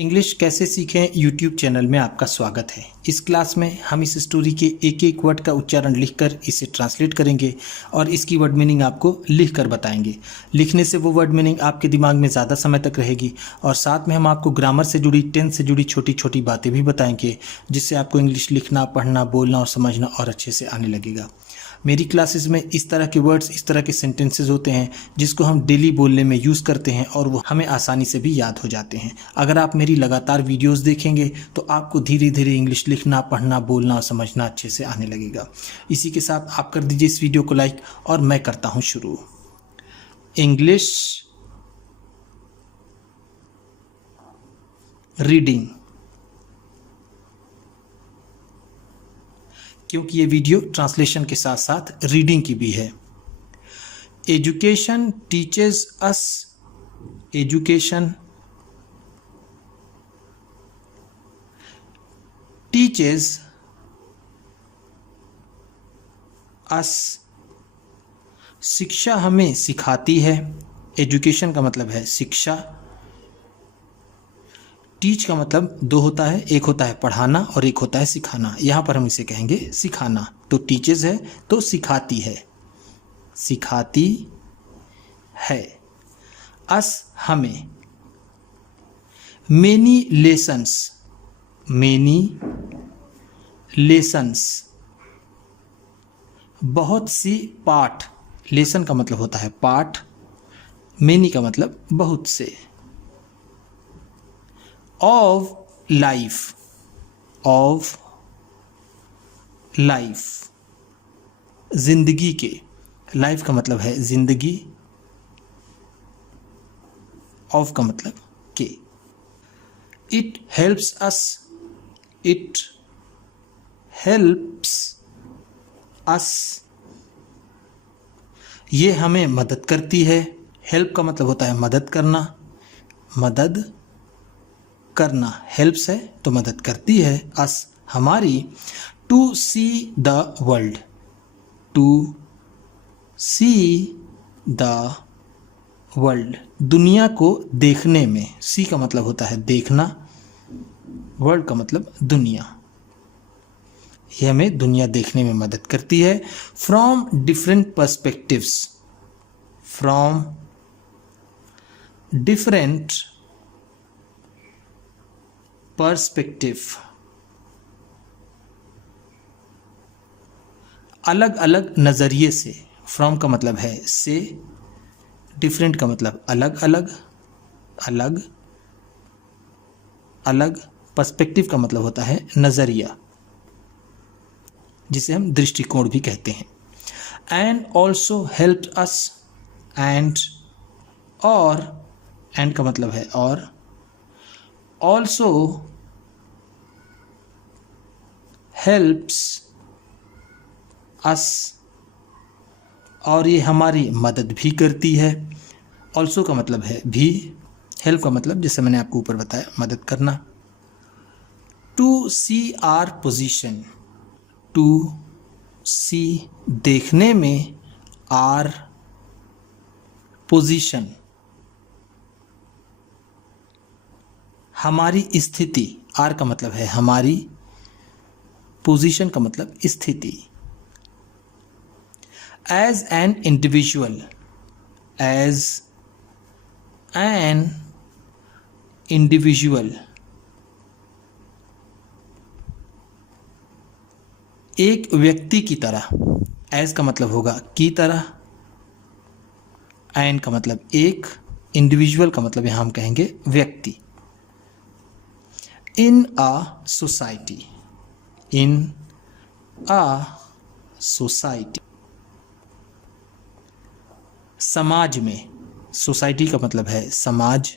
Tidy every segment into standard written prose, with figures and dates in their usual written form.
English कैसे सीखें YouTube channel में आपका स्वागत है। इस क्लास में हम इस स्टोरी के एक एक वर्ड का उच्चारण लिखकर इसे ट्रांसलेट करेंगे और इसकी वर्ड मीनिंग आपको लिखकर बताएंगे। लिखने से वो वर्ड मीनिंग आपके दिमाग में ज़्यादा समय तक रहेगी और साथ में हम आपको ग्रामर से जुड़ी, टेंस से जुड़ी छोटी छोटी बातें भी बताएंगे, जिससे आपको इंग्लिश लिखना, पढ़ना, बोलना और समझना और अच्छे से आने लगेगा। मेरी क्लासेस में इस तरह के वर्ड्स, इस तरह के सेंटेंसेस होते हैं जिसको हम डेली बोलने में यूज़ करते हैं और वो हमें आसानी से भी याद हो जाते हैं। अगर आप मेरी लगातार वीडियोस देखेंगे तो आपको धीरे धीरे इंग्लिश लिखना, पढ़ना, बोलना और समझना अच्छे से आने लगेगा। इसी के साथ आप कर दीजिए इस वीडियो को लाइक और मैं करता हूँ शुरू। इंग्लिश रीडिंग, क्योंकि ये वीडियो ट्रांसलेशन के साथ साथ रीडिंग की भी है। Education teaches us, education teaches us, शिक्षा हमें सिखाती है। एजुकेशन का मतलब है शिक्षा, टीच का मतलब दो होता है, एक होता है पढ़ाना और एक होता है सिखाना। यहाँ पर हम इसे कहेंगे सिखाना। तो टीचेस है तो सिखाती है, सिखाती है। अस हमें, मेनी लेसन्स, मेनी लेसन्स, बहुत सी पाठ। लेसन का मतलब होता है पाठ, मेनी का मतलब बहुत से। ऑफ लाइफ, ऑफ लाइफ, जिंदगी के। लाइफ का मतलब है जिंदगी, ऑफ का मतलब के। It helps us, it helps us, ये हमें मदद करती है। हेल्प का मतलब होता है मदद करना, मदद करना। हेल्प्स है तो मदद करती है। अस हमारी। To see the world, to see the world, दुनिया को देखने में। सी का मतलब होता है देखना, वर्ल्ड का मतलब दुनिया। यह हमें दुनिया देखने में मदद करती है। From different perspectives, from different perspective, अलग अलग नज़रिए से। फ्रॉम का मतलब है से, डिफरेंट का मतलब अलग अलग, अलग अलग। पर्सपेक्टिव का मतलब होता है नज़रिया, जिसे हम दृष्टिकोण भी कहते हैं। And also helped us, and और, एंड का मतलब है और। ऑल्सो हेल्प्स अस, और ये हमारी मदद भी करती है। ऑल्सो का मतलब है भी, हेल्प का मतलब जैसे मैंने आपको ऊपर बताया मदद करना। To see our position, to see देखने में, आर पोजीशन हमारी स्थिति। आर का मतलब है हमारी, पोजीशन का मतलब स्थिति। As an individual, as an individual, एक व्यक्ति की तरह। एज का मतलब होगा की तरह, एन का मतलब एक, इंडिविजुअल का मतलब यहां हम कहेंगे व्यक्ति। इन a society, in a society, समाज में। सोसाइटी का मतलब है समाज,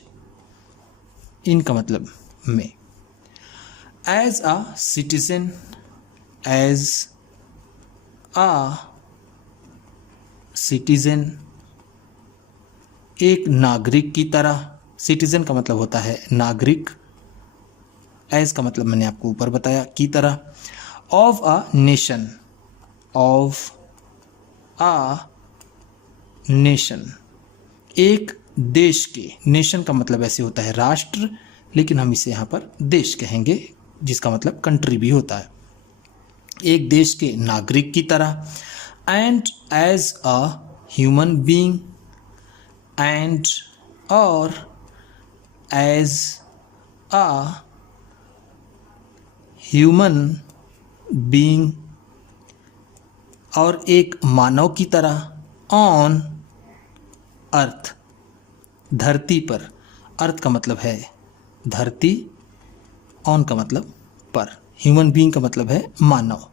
इन का मतलब में। As a citizen, as a citizen, एक नागरिक की तरह। सिटीजन का मतलब होता है नागरिक, एज का मतलब मैंने आपको ऊपर बताया की तरह। Of a nation, of a nation, एक देश के। नेशन का मतलब ऐसे होता है राष्ट्र, लेकिन हम इसे यहाँ पर देश कहेंगे, जिसका मतलब कंट्री भी होता है। एक देश के नागरिक की तरह, and as a human being, and और एज अ ह्यूमन बीइंग, और एक मानव की तरह, ऑन अर्थ, धरती पर। अर्थ का मतलब है धरती, ऑन का मतलब पर, ह्यूमन बीइंग का मतलब है मानव।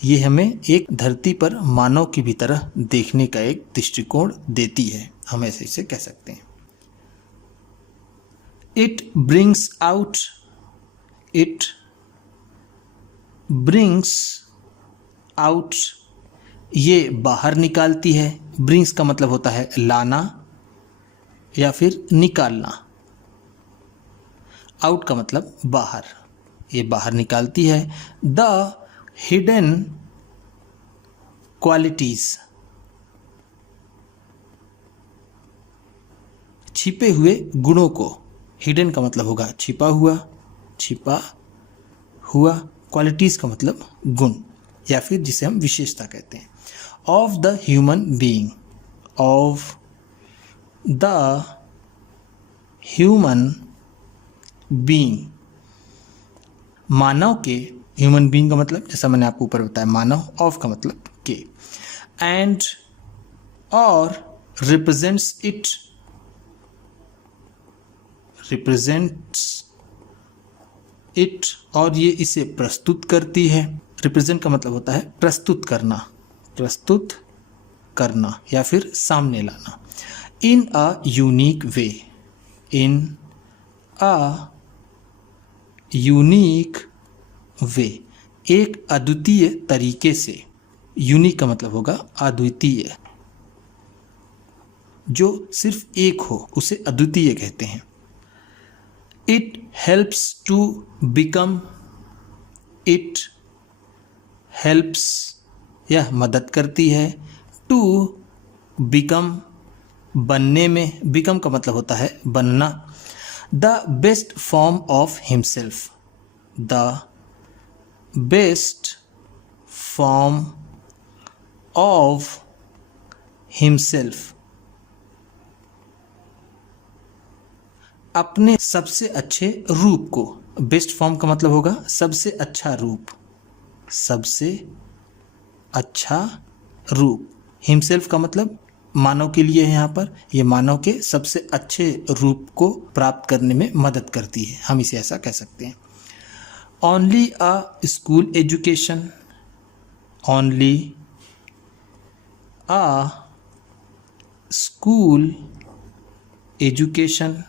ये हमें एक धरती पर मानव की भी तरह देखने का एक दृष्टिकोण देती है, हम ऐसे इसे कह सकते हैं। It brings out, it brings out, ये बाहर निकालती है। ब्रिंग्स का मतलब होता है लाना या फिर निकालना। आउट का मतलब बाहर, ये बाहर निकालती है। द हिडन क्वालिटीज, छिपे हुए गुणों को। हिडन का मतलब होगा छिपा हुआ, छिपा हुआ। क्वालिटीज का मतलब गुण या फिर जिसे हम विशेषता कहते हैं। Of the human being, of the human being, मानव के। ह्यूमन बीइंग का मतलब जैसा मैंने आपको ऊपर बताया मानव, ऑफ का मतलब के, एंड और रिप्रेजेंट्स इट, रिप्रेजेंट्स इट, और ये इसे प्रस्तुत करती है। रिप्रेजेंट का मतलब होता है प्रस्तुत करना, प्रस्तुत करना या फिर सामने लाना। इन a unique way, in a unique way, एक अद्वितीय तरीके से। यूनिक का मतलब होगा अद्वितीय, जो सिर्फ एक हो उसे अद्वितीय कहते हैं। It helps to become, it helps, यह मदद करती है। टू बिकम, बनने में। बिकम का मतलब होता है बनना। The best form of himself, the best form of himself, अपने सबसे अच्छे रूप को। बेस्ट फॉर्म का मतलब होगा सबसे अच्छा रूप, सबसे अच्छा रूप। हिमसेल्फ का मतलब मानव के लिए है, यहाँ पर ये मानव के सबसे अच्छे रूप को प्राप्त करने में मदद करती है, हम इसे ऐसा कह सकते हैं। ओनली अ स्कूल एजुकेशन, ओनली अ स्कूल एजुकेशन,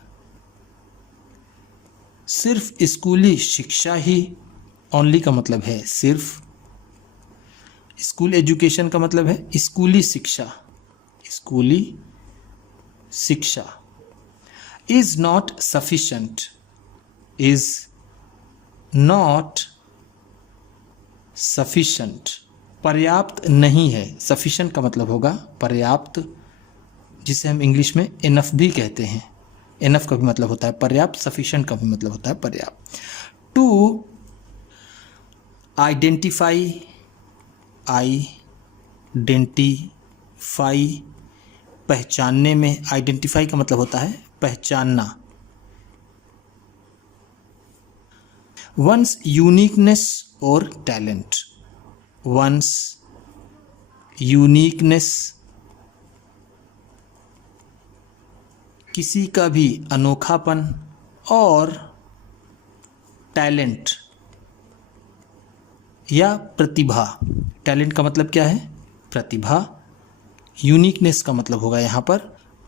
सिर्फ स्कूली शिक्षा ही। ओनली का मतलब है सिर्फ, स्कूल एजुकेशन का मतलब है स्कूली शिक्षा, स्कूली शिक्षा। Is not sufficient, is not sufficient, पर्याप्त नहीं है। सफिशेंट का मतलब होगा पर्याप्त, जिसे हम इंग्लिश में इनफ भी कहते हैं। इनफ का भी मतलब होता है पर्याप्त, सफिशेंट का भी मतलब होता है पर्याप्त। टू आइडेंटिफाई, आइडेंटिफाई, पहचानने में। आइडेंटिफाई का मतलब होता है पहचानना। वंस यूनिकनेस और टैलेंट, वंस यूनिकनेस, किसी का भी अनोखापन, और टैलेंट या प्रतिभा। टैलेंट का मतलब क्या है? प्रतिभा। यूनिकनेस का मतलब होगा यहाँ पर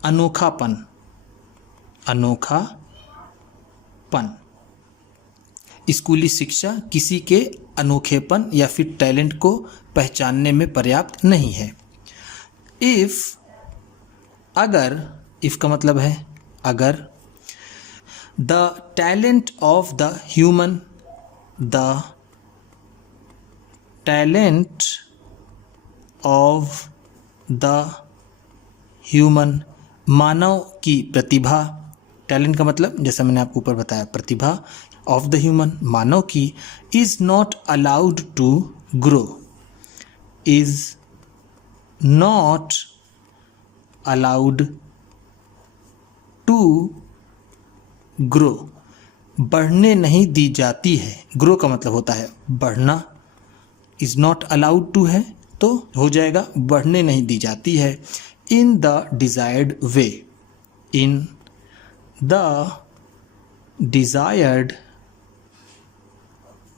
अनोखापन, अनोखापन। स्कूली शिक्षा किसी के अनोखेपन या फिर टैलेंट को पहचानने में पर्याप्त नहीं है। इफ़, अगर, इफ़ का मतलब है अगर, the talent of the human, the talent of the human, मानव की प्रतिभा, टैलेंट का मतलब जैसा मैंने आपको ऊपर बताया प्रतिभा ऑफ द ह्यूमन, मानव की, is not allowed to grow, is not allowed to grow, बढ़ने नहीं दी जाती है। ग्रो का मतलब होता है बढ़ना, इज नॉट अलाउड टू है तो हो जाएगा बढ़ने नहीं दी जाती है। In the desired way, in the desired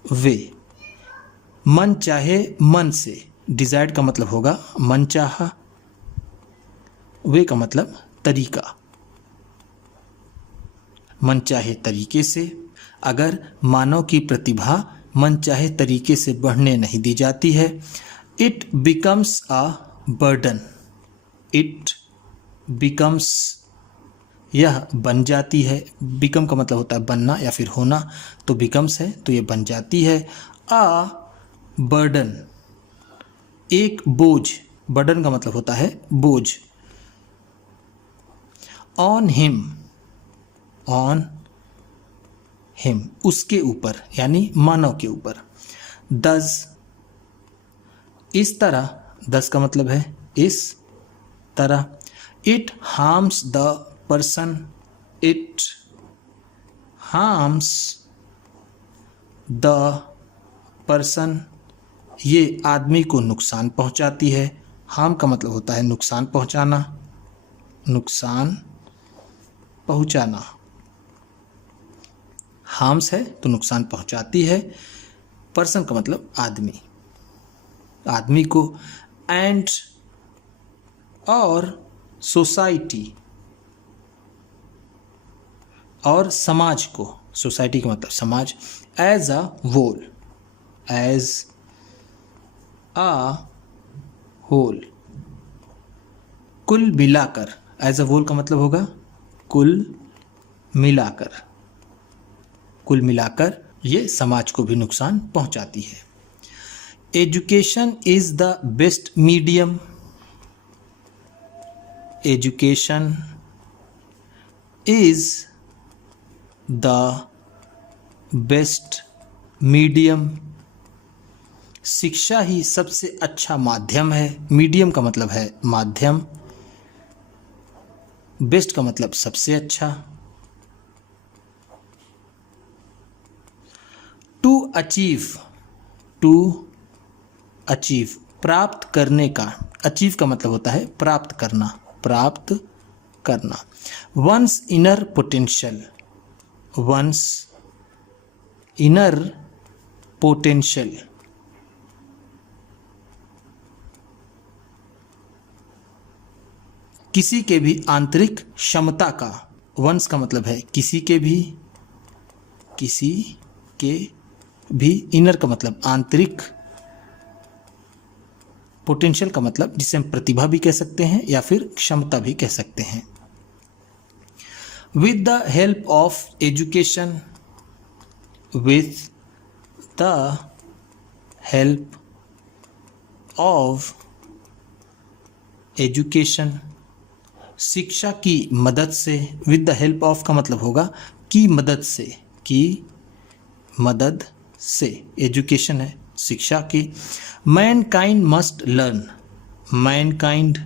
way, मन चाहे मन से, डिजायर्ड का मतलब होगा मन चाहा, वे का मतलब तरीका, मन चाहे तरीके से। अगर मानव की प्रतिभा मन चाहे तरीके से बढ़ने नहीं दी जाती है, it becomes a burden, it becomes, यह बन जाती है। बिकम का मतलब होता है बनना या फिर होना, तो बिकम्स है तो ये बन जाती है। अ बर्डन, एक बोझ, बर्डन का मतलब होता है बोझ। ऑन हिम, ऑन हिम, उसके ऊपर यानी मानव के ऊपर। दस, इस तरह, दस का मतलब है इस तरह। It harms the person, it harms the person, ये आदमी को नुकसान पहुंचाती है। हार्म का मतलब होता है नुकसान पहुंचाना, नुकसान पहुंचाना। हार्म्स है तो नुकसान पहुंचाती है, पर्सन का मतलब आदमी, आदमी को। एंड और सोसाइटी, और समाज को, सोसाइटी का मतलब समाज। As a whole, as a whole, कुल मिलाकर, एज अ होल का मतलब होगा कुल मिलाकर, कुल मिलाकर ये समाज को भी नुकसान पहुंचाती है। Education is the best medium, education is the best medium, शिक्षा ही सबसे अच्छा माध्यम है। मीडियम का मतलब है माध्यम, बेस्ट का मतलब सबसे अच्छा। टू अचीव, टू अचीव, प्राप्त करने का। अचीव का मतलब होता है प्राप्त करना, प्राप्त करना। One's inner potential, one's inner potential, किसी के भी आंतरिक क्षमता का। वंस का मतलब है किसी के भी, किसी के भी। इनर का मतलब आंतरिक, पोटेंशियल का मतलब जिसे हम प्रतिभा भी कह सकते हैं या फिर क्षमता भी कह सकते हैं। With the help of education, with the help of education, शिक्षा की मदद से। विद द हेल्प ऑफ का मतलब होगा की मदद से, की मदद से, एजुकेशन है शिक्षा की। मैनकाइंड मस्ट लर्न, मैनकाइंड,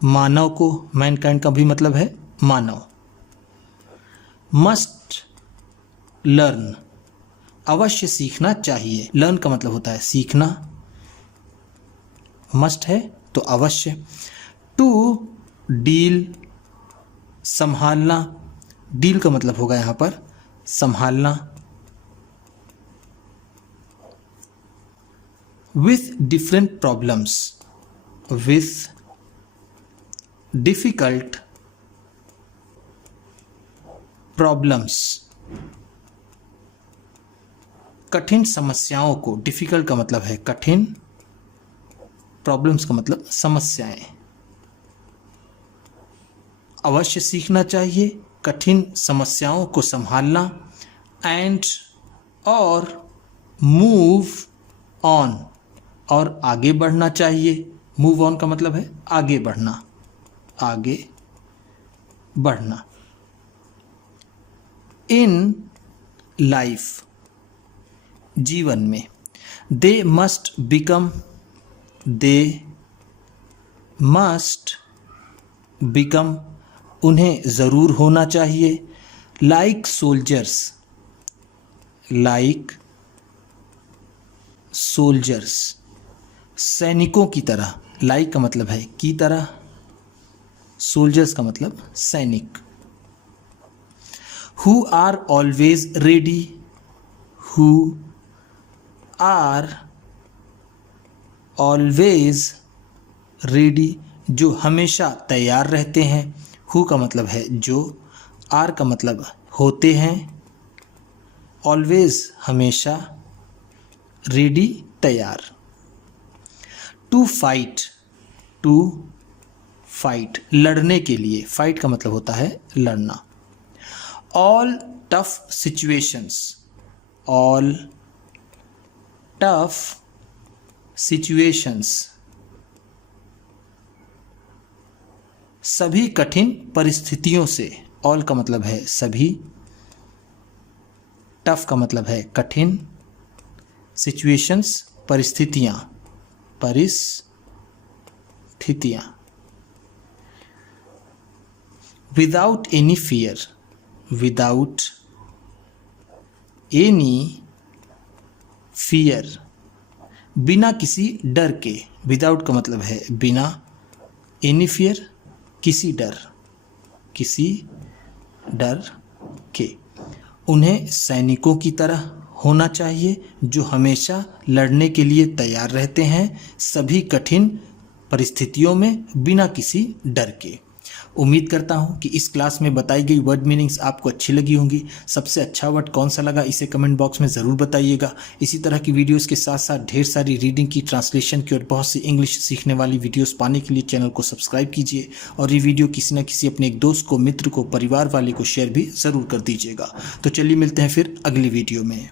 मानव को, मैनकाइंड का भी मतलब है मानव। मस्ट लर्न, अवश्य सीखना चाहिए। लर्न का मतलब होता है सीखना, मस्ट है तो अवश्य। टू डील, संभालना। डील का मतलब होगा यहाँ पर संभालना। With different problems, with difficult problems, कठिन समस्याओं को। डिफिकल्ट का मतलब है कठिन, प्रॉब्लम्स का मतलब समस्याएं। अवश्य सीखना चाहिए, कठिन समस्याओं को संभालना। एंड और मूव ऑन, और आगे बढ़ना चाहिए। मूव ऑन का मतलब है आगे बढ़ना, आगे बढ़ना। इन लाइफ, जीवन में। They must become, they must become, उन्हें ज़रूर होना चाहिए। लाइक सोल्जर्स, लाइक सोल्जर्स, सैनिकों की तरह। लाइक का मतलब है की तरह, सोल्जर्स का मतलब सैनिक। Who are always ready, who are always ready, जो हमेशा तैयार रहते हैं। हु का मतलब है जो, आर का मतलब होते हैं, ऑलवेज हमेशा, रेडी तैयार। टू फाइट, टू फाइट लड़ने के लिए। फाइट का मतलब होता है लड़ना। All tough situations, all tough situations, सभी कठिन परिस्थितियों से। ऑल का मतलब है सभी, टफ का मतलब है कठिन, सिचुएशंस परिस्थितियां, परिस्थितियां। Without any fear, without any fear, बिना किसी डर के। विदाउट का मतलब है बिना, एनी फियर किसी डर, किसी डर के। उन्हें सैनिकों की तरह होना चाहिए जो हमेशा लड़ने के लिए तैयार रहते हैं, सभी कठिन परिस्थितियों में बिना किसी डर के। उम्मीद करता हूं कि इस क्लास में बताई गई वर्ड मीनिंग्स आपको अच्छी लगी होंगी। सबसे अच्छा वर्ड कौन सा लगा इसे कमेंट बॉक्स में ज़रूर बताइएगा। इसी तरह की वीडियोस के साथ साथ ढेर सारी रीडिंग की, ट्रांसलेशन की और बहुत सी इंग्लिश सीखने वाली वीडियोस पाने के लिए चैनल को सब्सक्राइब कीजिए और ये वीडियो किसी न किसी अपने एक दोस्त को, मित्र को, परिवार वाले को शेयर भी ज़रूर कर दीजिएगा। तो चलिए मिलते हैं फिर अगली वीडियो में।